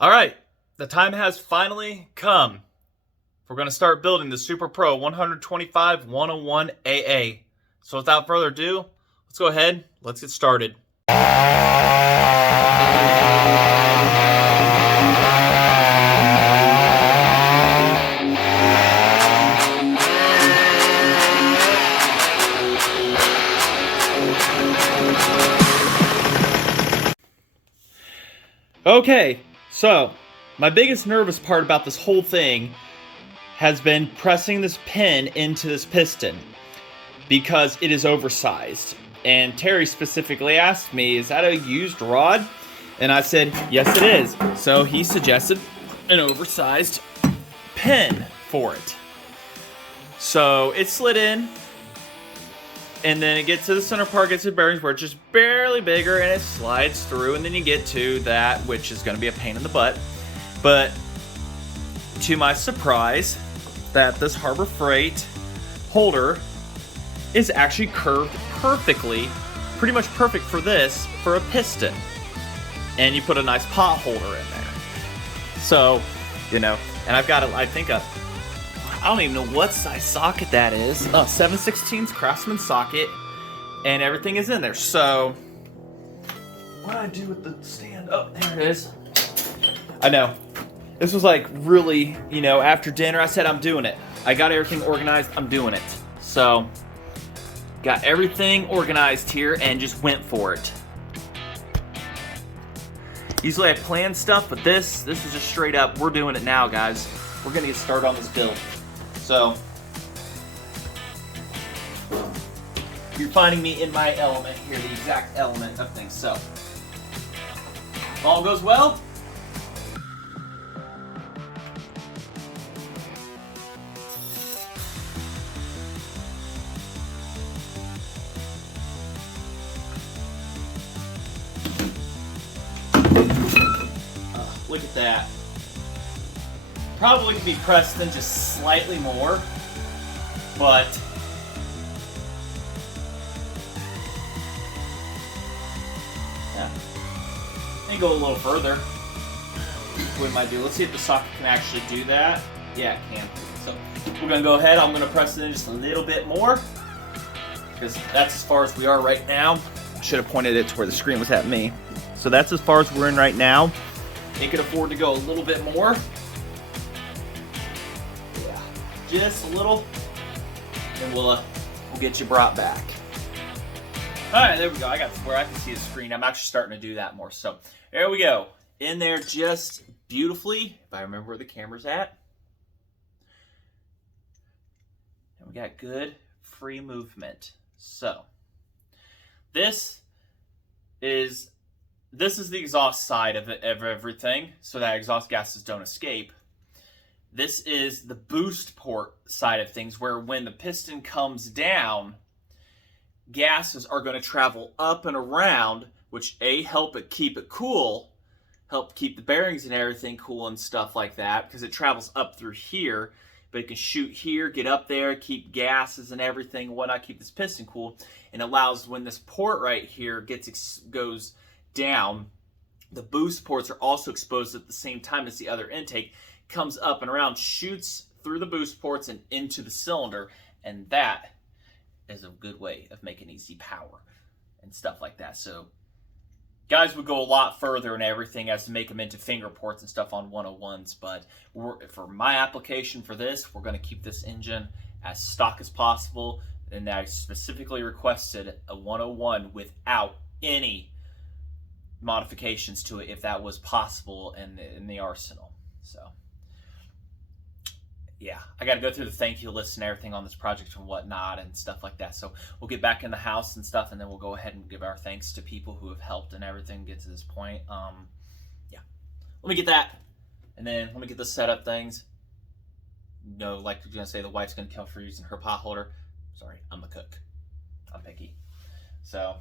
All right, the time has finally come. We're going to start building the Super Pro 125 101 AA. So without further ado, let's go ahead, let's get started. Okay, so my biggest nervous part about this whole thing has been pressing this pin into this piston because it is oversized. And Terry specifically asked me, is that a used rod? And I said, yes it is. So he suggested an oversized pin for it. So it slid in, and then it gets to the center part, gets to the bearings where it's just barely bigger, and it slides through, and then you get to that, which is going to be a pain in the butt. But to my surprise, that this Harbor Freight holder is actually curved perfectly, pretty much perfect for this, for a piston. And you put a nice pot holder in there. So, you know, and I've got, I think, I don't even know what size socket that is. 7/16 Craftsman socket, and everything is in there. So, what do I do with the stand? Oh, there it is. I know. This was like really, you know, after dinner I said I'm doing it. I got everything organized, I'm doing it. So, got everything organized here and just went for it. Usually I plan stuff, but this is just straight up, we're doing it now, guys. We're gonna get started on this build. So, you're finding me in my element here, the exact element of things. So, if all goes well, look at that. Probably could be pressed in just slightly more, but yeah, maybe go a little further. What might do? Let's see if the socket can actually do that. Yeah, it can. So we're gonna go ahead. I'm gonna press it in just a little bit more because that's as far as we are right now. I should have pointed it to where the screen was at me. So that's as far as we're in right now. It could afford to go a little bit more. Yeah, just a little, and we'll get you brought back. All right, there we go. I got to where I can see the screen. I'm actually starting to do that more. So there we go. In there just beautifully, if I remember where the camera's at. And we got good free movement. So this is the exhaust side of everything, so that exhaust gases don't escape. This is the boost port side of things, where when the piston comes down, gases are going to travel up and around, which help it keep it cool, help keep the bearings and everything cool and stuff like that, because it travels up through here, but it can shoot here, get up there, keep gases and everything, whatnot, keep this piston cool, and allows when this port right here goes down, the boost ports are also exposed at the same time as the other intake, comes up and around, shoots through the boost ports and into the cylinder, and that is a good way of making easy power and stuff like that. So guys would go a lot further and everything as to make them into finger ports and stuff on 101s, but for my application for this, we're going to keep this engine as stock as possible, and I specifically requested a 101 without any modifications to it if that was possible in the arsenal. So yeah, I got to go through the thank you list and everything on this project and whatnot and stuff like that. So we'll get back in the house and stuff, and then we'll go ahead and give our thanks to people who have helped and everything get to this point. Yeah, let me get that, and then let me get the setup things. No, like you're gonna say, the wife's gonna kill for using her pot holder. Sorry, I'm a cook. I'm picky. So,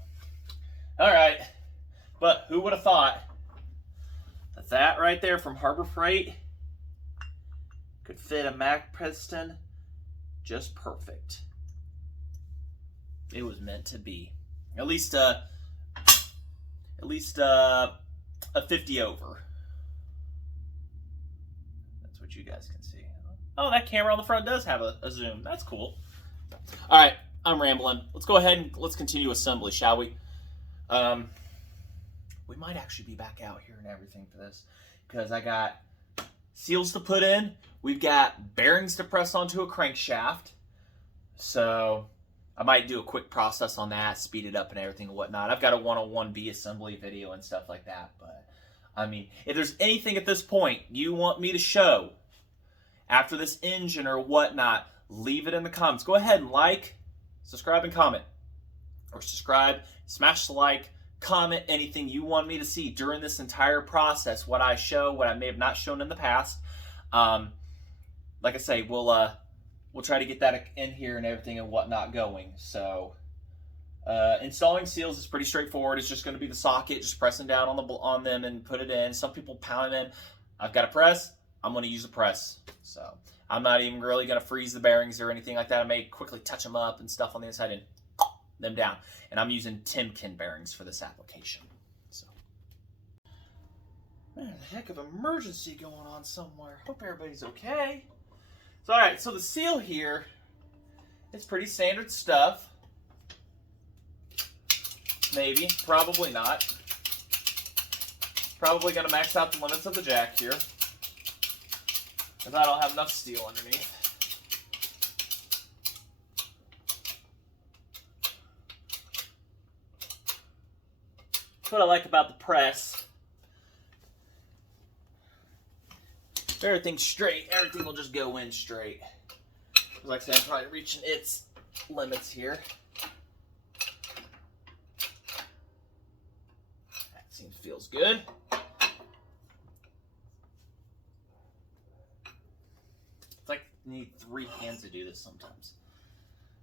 all right. But who would have thought that right there from Harbor Freight could fit a Mac piston just perfect. It was meant to be. At least a 50 over. what you guys can see. Oh, that camera on the front does have a zoom. That's cool. All right, I'm rambling. Let's go ahead and let's continue assembly, shall we? We might actually be back out here and everything for this because I got seals to put in. We've got bearings to press onto a crankshaft. So I might do a quick process on that, speed it up and everything and whatnot. I've got a 101B assembly video and stuff like that. But, I mean, if there's anything at this point you want me to show after this engine or whatnot, leave it in the comments. Go ahead and like, subscribe, and comment. Or subscribe, smash the like, comment anything you want me to see during this entire process, what I show, what I may have not shown in the past. Like I say, we'll try to get that in here and everything and whatnot going. So installing seals is pretty straightforward. It's just going to be the socket, just pressing down on them and put it in. Some people pound them in. I've got a press. I'm going to use a press. So I'm not even really going to freeze the bearings or anything like that. I may quickly touch them up and stuff on the inside and them down. And I'm using Timken bearings for this application. So, man, a heck of an emergency going on somewhere. Hope everybody's okay. So, all right, so the seal here is pretty standard stuff. Maybe, probably not. Probably going to max out the limits of the jack here, because I don't have enough steel underneath. That's what I like about the press. If everything's straight, everything will just go in straight. Like I said, I'm probably reaching its limits here. That feels good. It's like you need 3 hands to do this sometimes.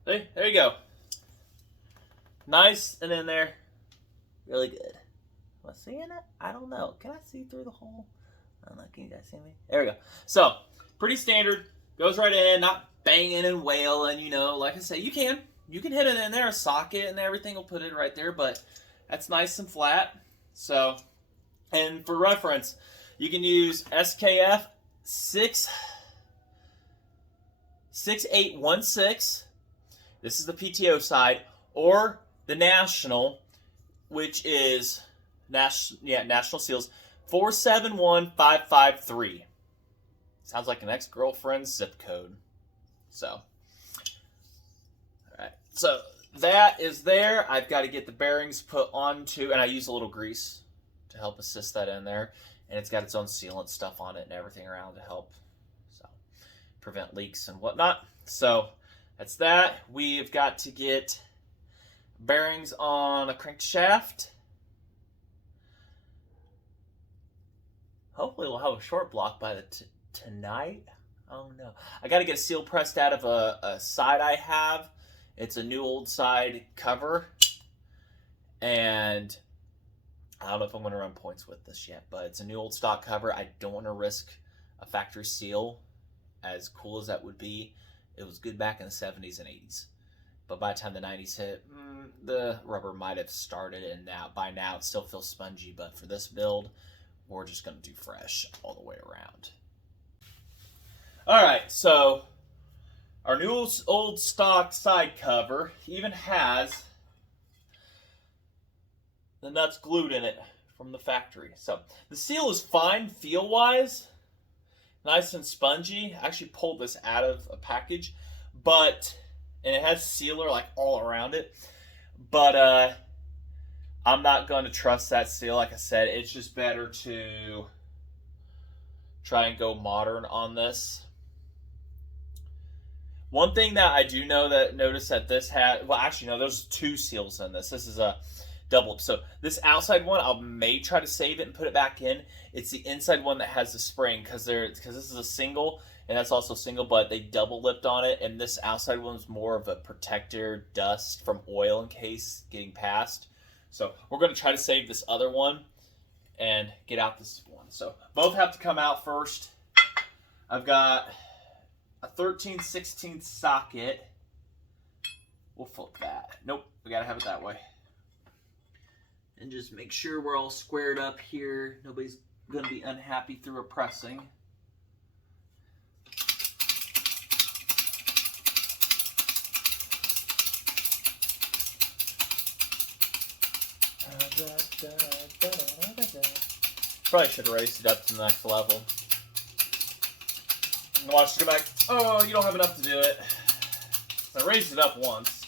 There you go. Nice and in there. Really good. Am I seeing it? I don't know. Can I see through the hole? I don't know. Can you guys see me? There we go. So, pretty standard. Goes right in, not banging and wailing, you know. Like I say, you can hit it in there, a socket and everything will put it right there, but that's nice and flat. So, and for reference, you can use SKF 6816. This is the PTO side, or the National, which is National Seals 471553. Sounds like an ex-girlfriend's zip code. So, all right. So that is there. I've got to get the bearings put onto, and I use a little grease to help assist that in there. And it's got its own sealant stuff on it and everything around to help prevent leaks and whatnot. So that's that. We've got to get bearings on a crankshaft. Hopefully we'll have a short block by tonight. Oh no. I got to get a seal pressed out of a side I have. It's a new old side cover. And I don't know if I'm going to run points with this yet, but it's a new old stock cover. I don't want to risk a factory seal. As cool as that would be, it was good back in the 70s and 80s. But by the time the 90s hit, the rubber might have started, and by now it still feels spongy. But for this build, we're just going to do fresh all the way around. All right, so our new old stock side cover even has the nuts glued in it from the factory. So the seal is fine feel-wise, nice and spongy. I actually pulled this out of a package, and it has sealer like all around it. But I'm not going to trust that seal. Like I said, it's just better to try and go modern on this. One thing that I do notice that this had, well, actually no, there's 2 seals in this. This is a double. So this outside one, I may try to save it and put it back in. It's the inside one that has the spring, because this is a single, and that's also single, but they double lipped on it. And this outside one's more of a protector, dust from oil in case getting past. So we're going to try to save this other one and get out this one. So both have to come out first. I've got a 13/16 socket. We'll flip that. Nope, we got to have it that way. And just make sure we're all squared up here. Nobody's going to be unhappy through a pressing. Probably should have raised it up to the next level. And watch it go back. Oh, you don't have enough to do it. So I raised it up once.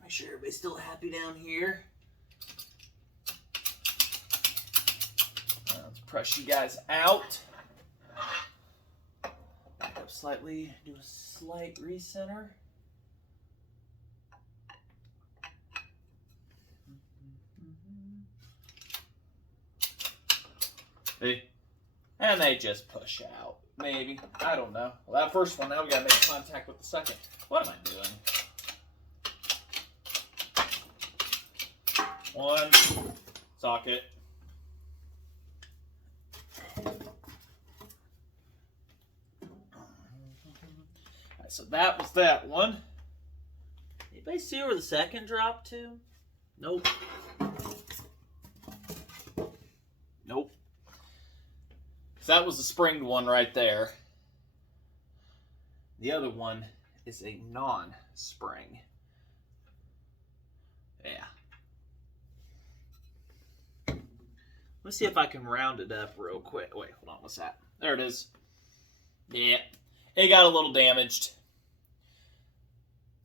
Make sure everybody's still happy down here. Let's press you guys out. Back up slightly. Do a slight recenter. See? And they just push out. Maybe. I don't know. Well, that first one, now we gotta make contact with the second. What am I doing? One socket. Alright, so that was that one. Anybody see where the second dropped to? Nope. Nope. So that was the springed one right there. The other one is a non-spring. Yeah. Let's see if I can round it up real quick. Wait, hold on, what's that? There it is. Yeah, it got a little damaged.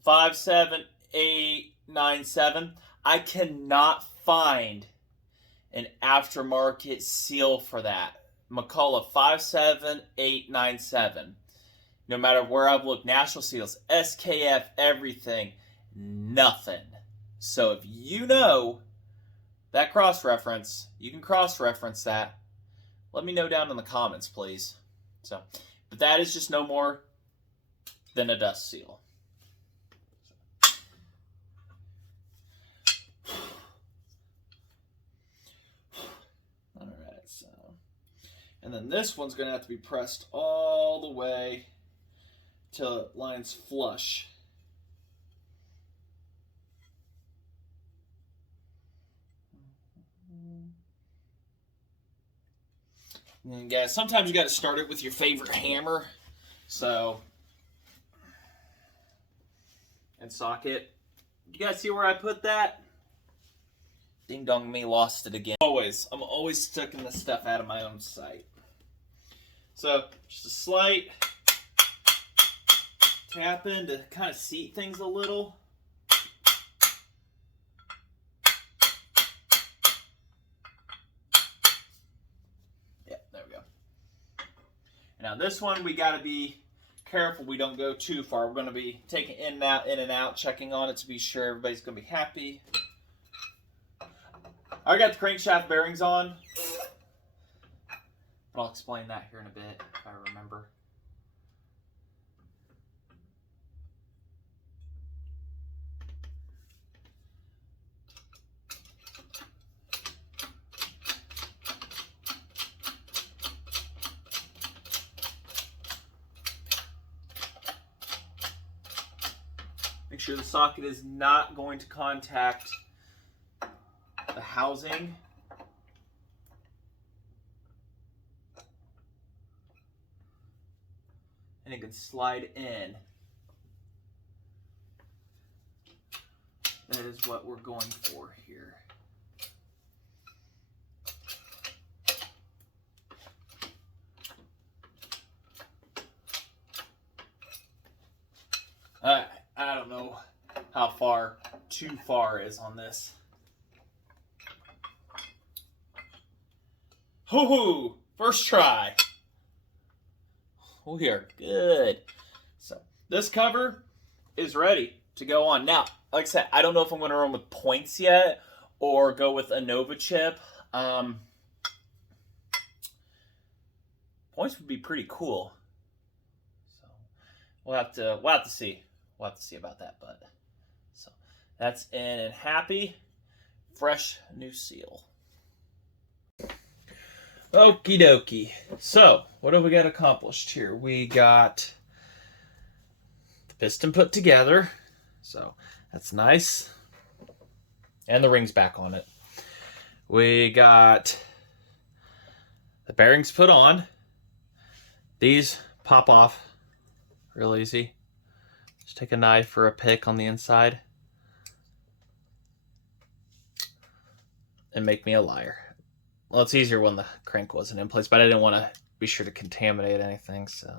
57897. I cannot find an aftermarket seal for that. McCulloch 57897. No matter where I've looked, National Seals, SKF, everything, nothing. So if you know that cross-reference, you can cross-reference that. Let me know down in the comments, please. So, but that is just no more than a dust seal. Alright, so. And then this one's going to have to be pressed all the way till it lines flush. And guys, sometimes you got to start it with your favorite hammer. So, and socket. You guys see where I put that? Ding dong me, lost it again. I'm always sticking this stuff out of my own sight. So, just a slight tap in to kind of seat things a little. Yeah, there we go. Now this one, we got to be careful we don't go too far. We're going to be taking in and out, checking on it to be sure everybody's going to be happy. I got the crankshaft bearings on. But I'll explain that here in a bit if I remember. Make sure the socket is not going to contact the housing. And it can slide in. That is what we're going for here. I don't know how far too far is on this. Hoo-hoo! First try. We are good. So this cover is ready to go on. Now, like I said, I don't know if I'm going to run with points yet or go with a Nova chip. Points would be pretty cool. So we'll have to see. We'll have to see about that, but so that's in and happy, fresh new seal. Okie dokie. So, what have we got accomplished here? We got the piston put together. So, that's nice. And the ring's back on it. We got the bearings put on. These pop off real easy. Just take a knife or a pick on the inside. and make me a liar. Well, it's easier when the crank wasn't in place, but I didn't want to be sure to contaminate anything, so.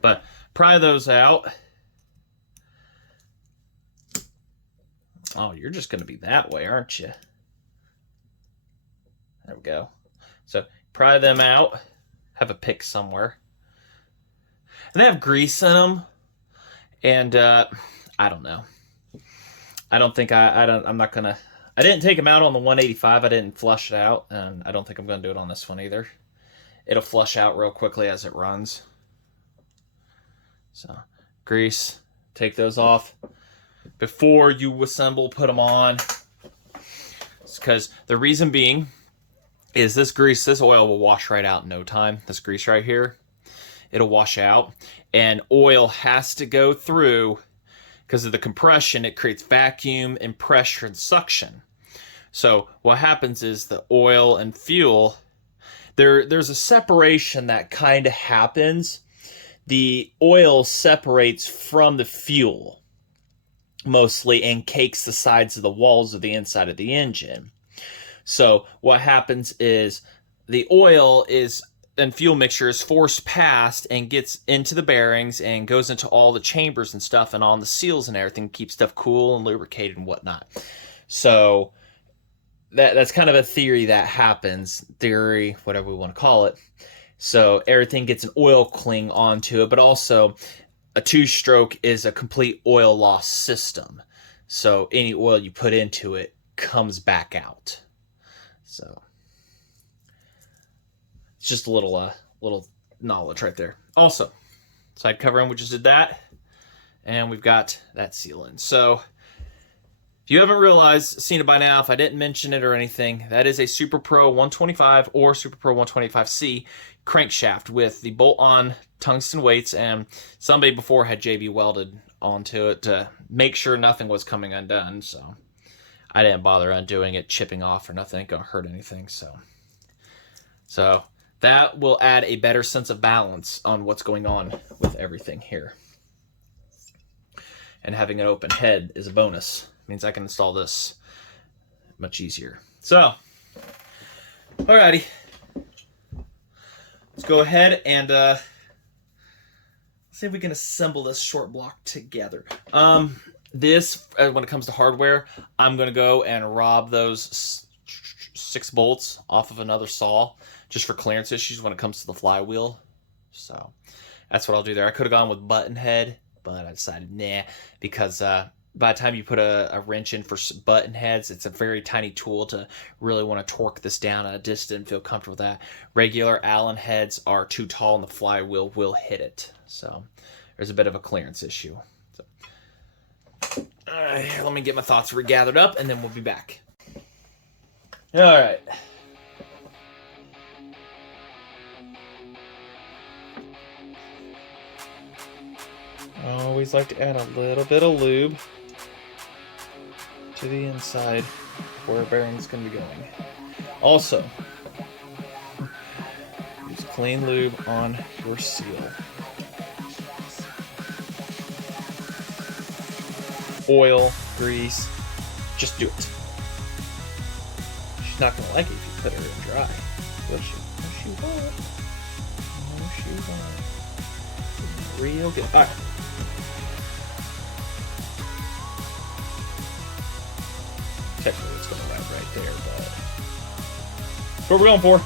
But pry those out. Oh, you're just going to be that way, aren't you? There we go. So pry them out. Have a pick somewhere. And they have grease in them. And I don't know. I don't think I'm not going to. I didn't take them out on the 185. I didn't flush it out. And I don't think I'm going to do it on this one either. It'll flush out real quickly as it runs. So grease. Take those off before you assemble, put them on. It's because the reason being is this grease, this oil will wash right out in no time. This grease right here, it'll wash out, and oil has to go through because of the compression. It creates vacuum and pressure and suction. So what happens is the oil and fuel, there's a separation that kind of happens. The oil separates from the fuel mostly and cakes the sides of the walls of the inside of the engine. So what happens is the oil and fuel mixture is forced past and gets into the bearings and goes into all the chambers and stuff and on the seals and everything, keep stuff cool and lubricated and whatnot. So that's kind of a theory that happens, theory, whatever we want to call it. So everything gets an oil cling onto it, but also a two-stroke is a complete oil loss system. So any oil you put into it comes back out. So it's just a little knowledge right there. Also, side covering, we just did that. And we've got that seal in. So if you haven't seen it by now, if I didn't mention it or anything, that is a Super Pro 125 or Super Pro 125C crankshaft with the bolt-on tungsten weights, and somebody before had JB welded onto it to make sure nothing was coming undone, so I didn't bother undoing it, chipping off or nothing. Ain't gonna hurt anything. So that will add a better sense of balance on what's going on with everything here. And having an open head is a bonus. It means I can install this much easier. So, alrighty. Let's go ahead and see if we can assemble this short block together. This, when it comes to hardware, I'm going to go and rob those 6 bolts off of another saw just for clearance issues when it comes to the flywheel. So that's what I'll do there. I could have gone with button head, but I decided nah, because by the time you put a wrench in for button heads, it's a very tiny tool to really want to torque this down at a distance and feel comfortable with that. Regular Allen heads are too tall and the flywheel will hit it. So there's a bit of a clearance issue. So, here, let me get my thoughts regathered up and then we'll be back. All right. I always like to add a little bit of lube to the inside where a bearing's going to be going. Also, use clean lube on your seal. Oil, grease, just do it. She's not going to like it if you put her in dry. Will she? No, she won't. No, she won't. Real good. All right. Technically it's going to ride right there, but that's what we're going for.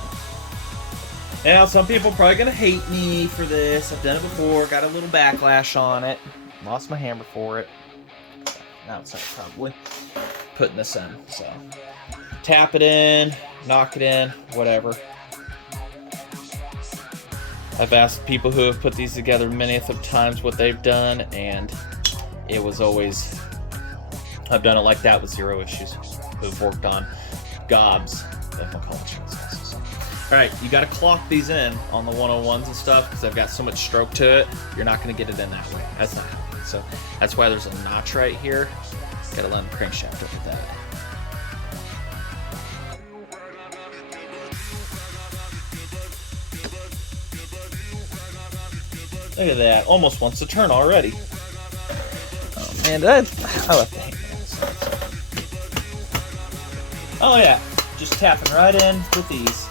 Now, some people are probably going to hate me for this. I've done it before, got a little backlash on it. Lost my hammer for it. Now it's probably putting this in. So tap it in, knock it in, whatever. I've asked people who have put these together many of times what they've done, and it was always, I've done it like that with zero issues. Who've worked on gobs of McCulloch chainsaws. All right, you got to clock these in on the 101s and stuff because they've got so much stroke to it. You're not going to get it in that way. That's not happening. So that's why there's a notch right here. Got to line the crankshaft up with that. Look at that. Almost wants to turn already. Oh man, I left the hang. Oh yeah, just tapping right in with these.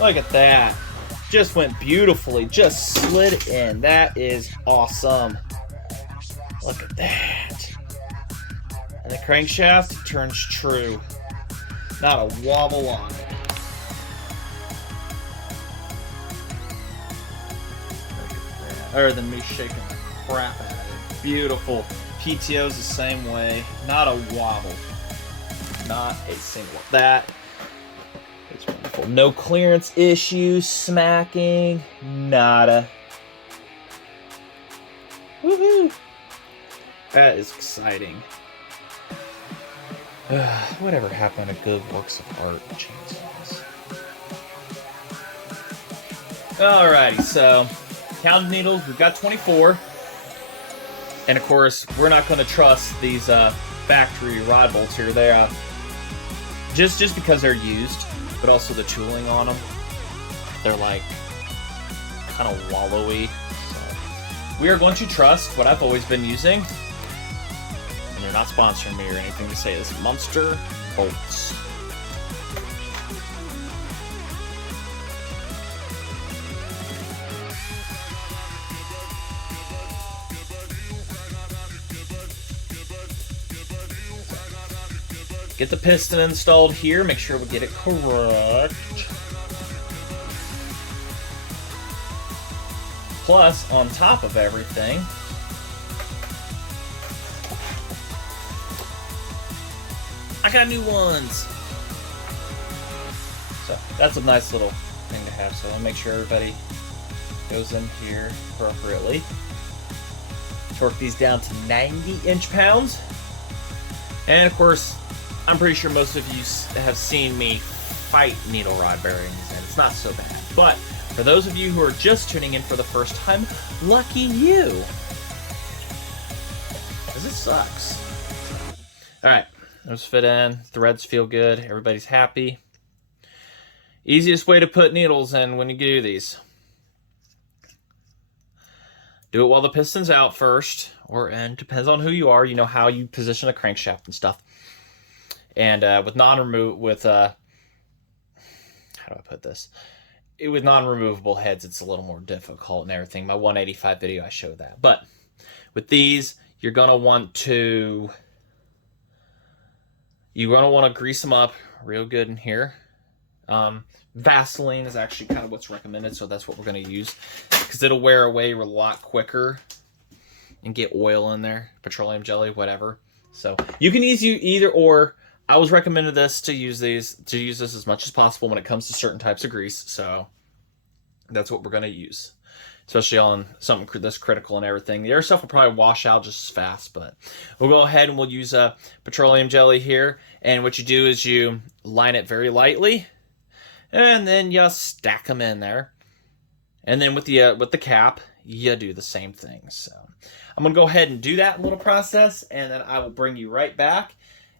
Look at that. Just went beautifully. Just slid in. That is awesome. Look at that. And the crankshaft turns true. Not a wobble on it. Look at that. Other than me shaking the crap out of it. Beautiful. PTO's the same way. Not a wobble. Not a single. That is wonderful. No clearance issues, smacking, nada. Woohoo! That is exciting. Whatever happened to good works of art? Jesus. Alrighty, so counted needles, we've got 24. And of course, we're not going to trust these factory rod bolts here. They're just because they're used, but also the tooling on them. They're like kind of wallowy. So we are going to trust what I've always been using. And they're not sponsoring me or anything to say this. Monster bolts. Get the piston installed here. Make sure we get it correct. Plus, on top of everything, I got new ones. So that's a nice little thing to have. So I'll make sure everybody goes in here appropriately. Torque these down to 90 inch-pounds. And of course, I'm pretty sure most of you have seen me fight needle rod bearings, and it's not so bad. But for those of you who are just tuning in for the first time, lucky you. Because it sucks. Alright, those fit in. Threads feel good. Everybody's happy. Easiest way to put needles in when you do these. Do it while the piston's out first, and depends on who you are. You know how you position a crankshaft and stuff. And with how do I put this? With non-removable heads, it's a little more difficult and everything. My 185 video, I showed that. But with these, you're gonna want to grease them up real good in here. Vaseline is actually kind of what's recommended, so that's what we're gonna use because it'll wear away a lot quicker and get oil in there, petroleum jelly, whatever. So you can use either or. I was recommended to use this as much as possible when it comes to certain types of grease, so that's what we're going to use, especially on something this critical and everything. The other stuff will probably wash out just as fast, but we'll go ahead and we'll use petroleum jelly here, and what you do is you line it very lightly, and then you stack them in there, and then with the cap, you do the same thing. So I'm going to go ahead and do that little process, and then I will bring you right back.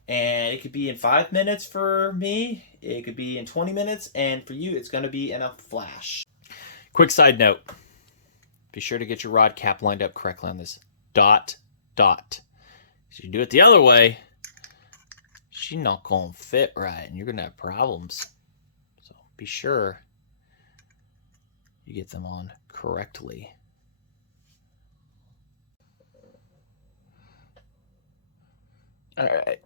And it could be in 5 minutes for me, it could be in 20 minutes, and for you, it's going to be in a flash. Quick side note. Be sure to get your rod cap lined up correctly on this dot. If you do it the other way, she's not going to fit right, and you're going to have problems. So be sure you get them on correctly. All right.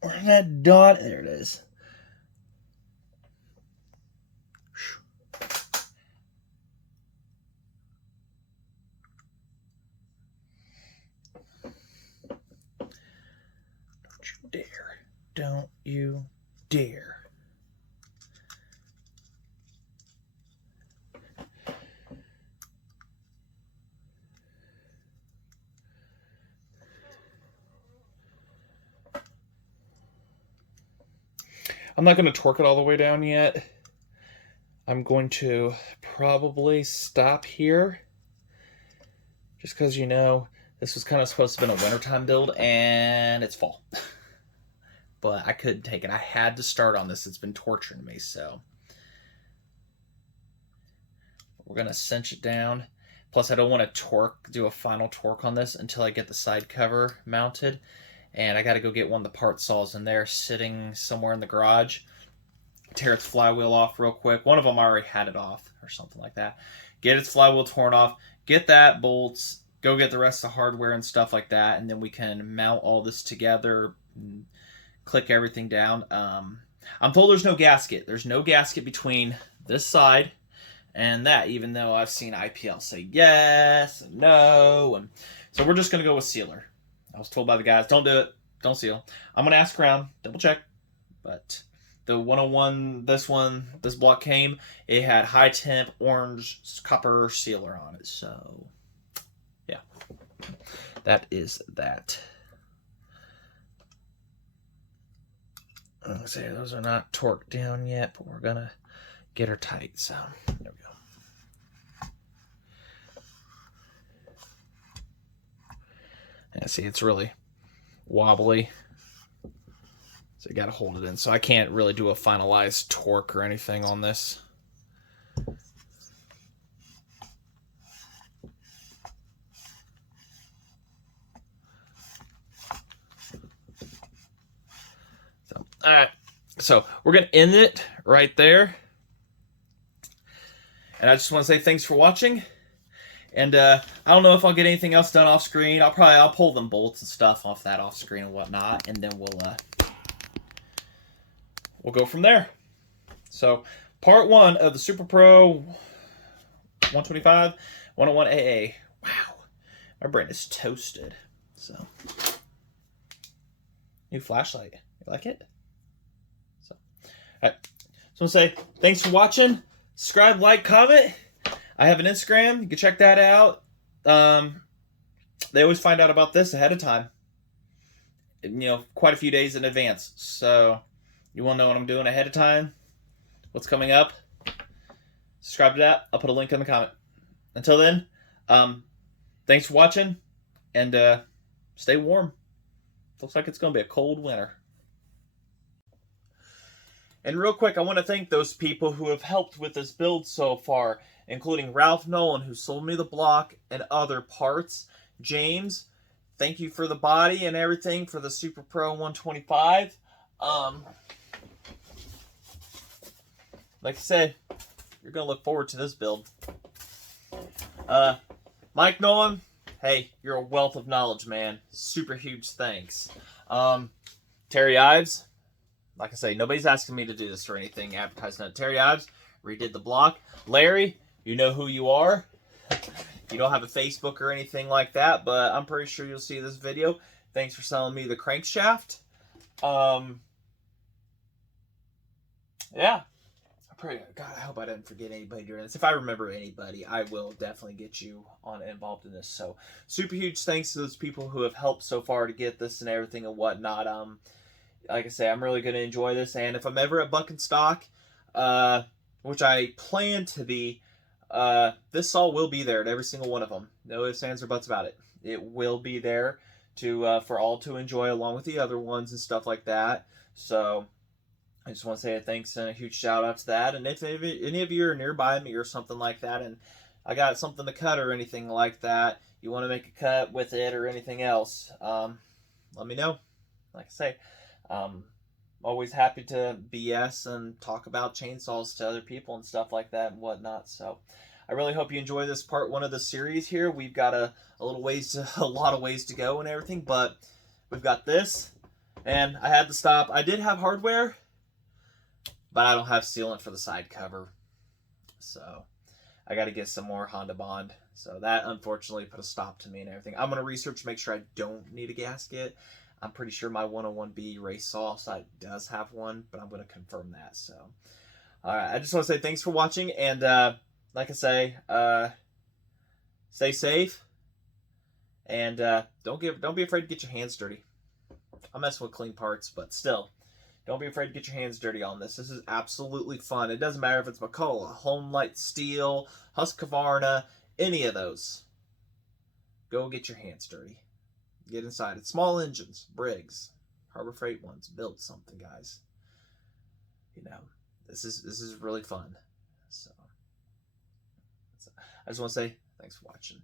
Where's that dot? There it is. Don't you dare. Don't you dare. I'm not going to torque it all the way down yet. I'm going to probably stop here. Just because, you know, this was kind of supposed to have been a wintertime build, and it's fall. But I couldn't take it. I had to start on this. It's been torturing me, so. We're going to cinch it down. Plus, I don't want to do a final torque on this until I get the side cover mounted. And I got to go get one of the part saws in there sitting somewhere in the garage. Tear its flywheel off real quick. One of them already had it off or something like that. Get its flywheel torn off. Get that bolts. Go get the rest of the hardware and stuff like that. And then we can mount all this together and click everything down. I'm told there's no gasket. There's no gasket between this side and that, even though I've seen IPL say yes and no. And so we're just going to go with sealer. I was told by the guys, don't do it. Don't seal. I'm going to ask around, double check. But the 101, this block came, it had high temp orange copper sealer on it. So, yeah. That is that. Let's see, those are not torqued down yet, but we're going to get her tight. So, there we go. Yeah, see, it's really wobbly. So you got to hold it in. So I can't really do a finalized torque or anything on this. So, all right. So we're going to end it right there. And I just want to say thanks for watching. And I don't know if I'll get anything else done off screen. I'll pull them bolts and stuff off that off screen and whatnot, and then we'll go from there. So part 1 of the Super Pro 125 101 AA. Wow, my brain is toasted. So new flashlight. You like it? So all right. So I'm gonna say thanks for watching. Subscribe, like, comment. I have an Instagram. You can check that out. They always find out about this ahead of time. You know, quite a few days in advance. So you want to know what I'm doing ahead of time? What's coming up? Subscribe to that. I'll put a link in the comment. Until then, thanks for watching. And stay warm. Looks like it's going to be a cold winter. And real quick, I want to thank those people who have helped with this build so far, including Ralph Nolan, who sold me the block and other parts. James, thank you for the body and everything for the Super Pro 125. Like I said, you're going to look forward to this build. Mike Nolan, hey, you're a wealth of knowledge, man. Super huge thanks. Terry Ives, like I say, nobody's asking me to do this or anything. Advertising at Terry Ives, redid the block. Larry, you know who you are. You don't have a Facebook or anything like that, but I'm pretty sure you'll see this video. Thanks for selling me the Crankshaft. Yeah. God, I hope I didn't forget anybody during this. If I remember anybody, I will definitely get you involved in this. So, super huge thanks to those people who have helped so far to get this and everything and whatnot. Like I say, I'm really going to enjoy this. And if I'm ever at Buck and Stock, which I plan to be, this saw will be there at every single one of them. No ifs, ands, or buts about it. It will be there for all to enjoy along with the other ones and stuff like that. So I just want to say a thanks and a huge shout out to that. And if any of you are nearby me or something like that and I got something to cut or anything like that, you want to make a cut with it or anything else, let me know. Like I say, always happy to BS and talk about chainsaws to other people and stuff like that and whatnot. So I really hope you enjoy this part 1 of the series here. We've got a lot of ways to go and everything, but we've got this, and I had to stop. I did have hardware, but I don't have sealant for the side cover, so I got to get some more Honda Bond. So that unfortunately put a stop to me and everything. I'm going to research to make sure I don't need a gasket. I'm pretty sure my 101B race saw site does have one, but I'm going to confirm that. So, all right, I just want to say thanks for watching, and like I say, stay safe, and don't be afraid to get your hands dirty. I'm messing with clean parts, but still, don't be afraid to get your hands dirty on this. This is absolutely fun. It doesn't matter if it's McCulloch, Home Light Steel, Husqvarna, any of those. Go get your hands dirty. Get inside it. Small engines, Briggs, Harbor Freight ones. Build something, guys. You know, this is really fun. So So I just want to say thanks for watching.